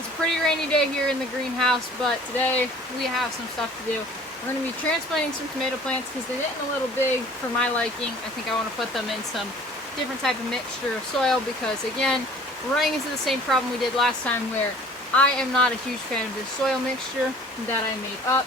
it's a pretty rainy day here in the greenhouse, but today we have some stuff to do. We're going to be transplanting some tomato plants because they're getting a little big for my liking. I think I want to put them in some different type of mixture of soil because, again, we're running into the same problem we did last time where I am not a huge fan of this soil mixture that I made up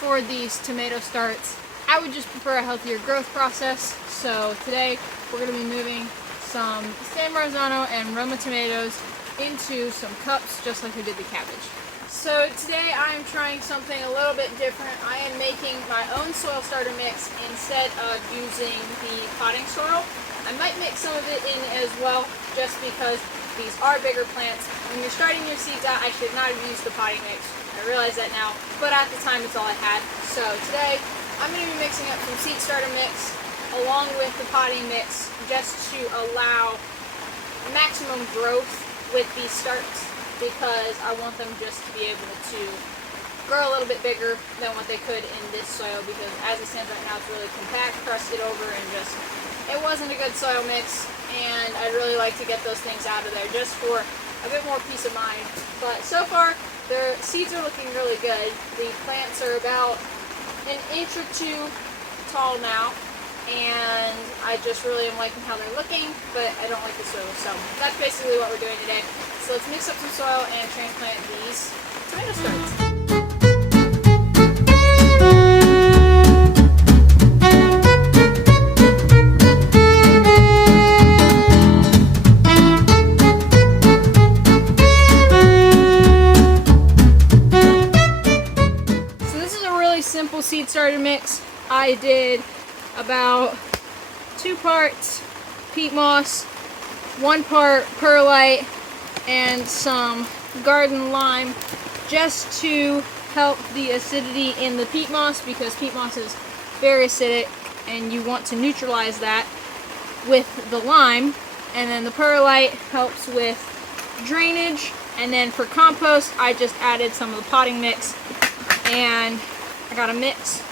for these tomato starts. I would just prefer a healthier growth process. So today we're going to be moving some San Marzano and Roma tomatoes into some cups just like we did the cabbage. So today I am trying something a little bit different. I am making my own soil starter mix instead of using the potting soil. I might mix some of it in as well just because these are bigger plants. When you're starting your seeds out, I should not have used the potting mix. I realize that now, but at the time it's all I had. So today I'm going to be mixing up some seed starter mix along with the potting mix just to allow maximum growth with these starts because I want them just to be able to grow a little bit bigger than what they could in this soil because as it stands right now it's really compact, crusted over, and just it wasn't a good soil mix, and I'd really like to get those things out of there just for a bit more peace of mind. But so far their seeds are looking really good. The plants are about an inch or two tall now, and I just really am liking how they're looking, but I don't like the soil. So that's basically what we're doing today. So let's mix up some soil and transplant these tomato starts. Simple seed starter mix. I did about 2 parts peat moss, 1 part perlite, and some garden lime just to help the acidity in the peat moss because peat moss is very acidic and you want to neutralize that with the lime. And then the perlite helps with drainage, and then for compost I just added some of the potting mix and I got a mix.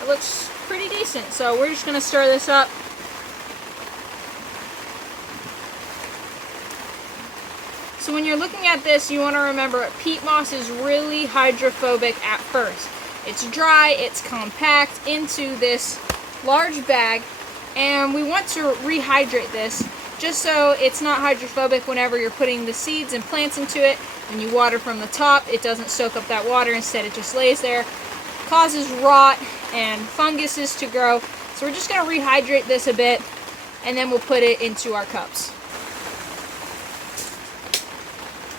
It looks pretty decent, so we're just going to stir this up. So when you're looking at this, you want to remember peat moss is really hydrophobic at first. It's dry, it's compact into this large bag, and we want to rehydrate this just so it's not hydrophobic whenever you're putting the seeds and plants into it. When you water from the top, it doesn't soak up that water, instead it just lays there. Causes rot and funguses to grow. So we're just going to rehydrate this a bit and then we'll put it into our cups.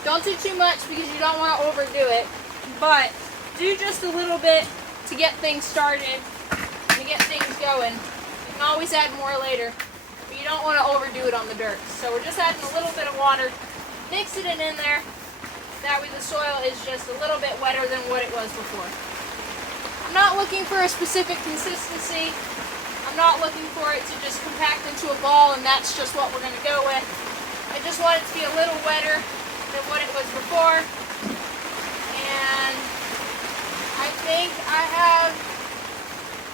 Don't do too much because you don't want to overdo it, but do just a little bit to get things started and to get things going. You can always add more later, but you don't want to overdo it on the dirt. So we're just adding a little bit of water, mixing it in there. That way the soil is just a little bit wetter than what it was before. I'm not looking for a specific consistency. I'm not looking for it to just compact into a ball and that's just what we're going to go with. I just want it to be a little wetter than what it was before. And I think I have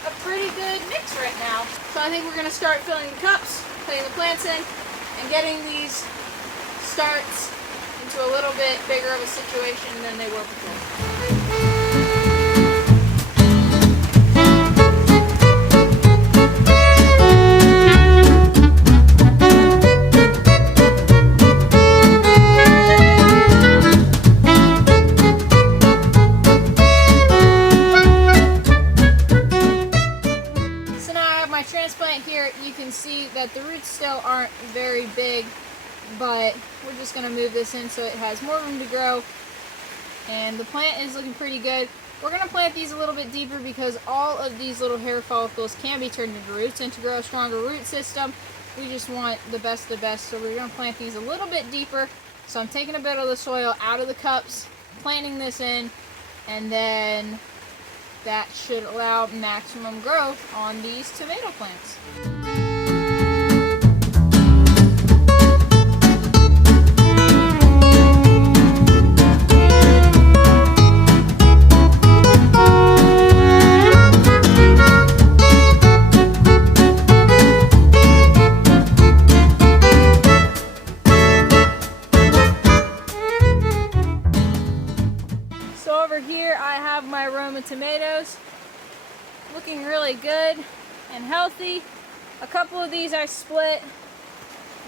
a pretty good mix right now. So I think we're going to start filling the cups, putting the plants in, and getting these starts into a little bit bigger of a situation than they were before. Transplant here, you can see that the roots still aren't very big, but we're just going to move this in so it has more room to grow, and the plant is looking pretty good. We're going to plant these a little bit deeper because all of these little hair follicles can be turned into roots, and to grow a stronger root system we just want the best of the best, so we're going to plant these a little bit deeper. So I'm taking a bit of the soil out of the cups, planting this in, and then that should allow maximum growth on these tomato plants. here I have my Roma tomatoes, looking really good and healthy. A couple of these I split,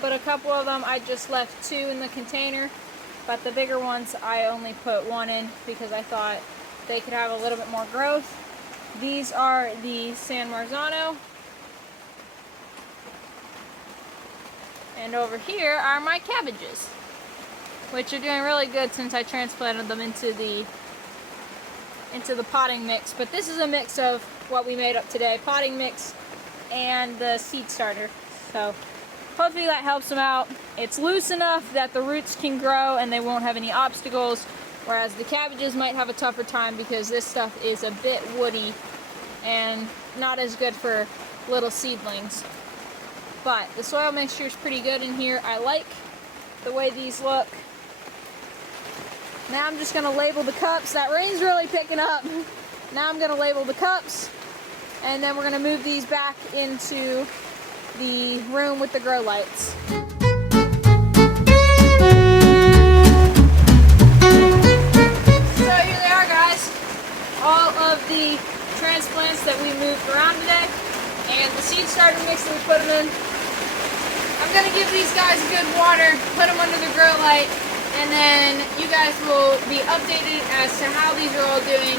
but a couple of them I just left 2 in the container. But the bigger ones I only put 1 in because I thought they could have a little bit more growth. These are the San Marzano. And over here are my cabbages, which are doing really good since I transplanted them into the potting mix. But this is a mix of what we made up today, potting mix and the seed starter. So hopefully that helps them out. It's loose enough that the roots can grow and they won't have any obstacles, whereas the cabbages might have a tougher time because this stuff is a bit woody and not as good for little seedlings. But the soil mixture is pretty good in here. I like the way these look. Now I'm just going to label the cups. That rain's really picking up. Now I'm going to label the cups, and then we're going to move these back into the room with the grow lights. So here they are, guys. All of the transplants that we moved around today, and the seed starter mix that we put them in. I'm going to give these guys good water, put them under the grow light, and then you guys will be updated as to how these are all doing,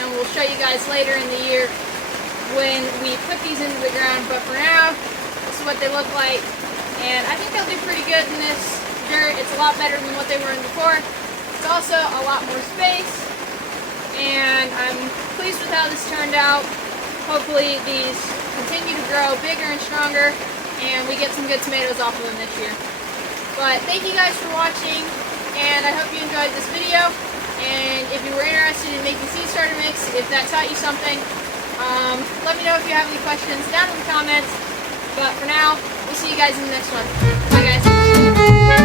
and we'll show you guys later in the year when we put these into the ground. But for now, this is what they look like, and I think they'll do pretty good in this dirt. It's a lot better than what they were in before. It's also a lot more space, and I'm pleased with how this turned out. Hopefully these continue to grow bigger and stronger, and we get some good tomatoes off of them this year. But thank you guys for watching, and I hope you enjoyed this video. And if you were interested in making seed starter mix, if that taught you something, let me know if you have any questions down in the comments. But for now, we'll see you guys in the next one. Bye, guys.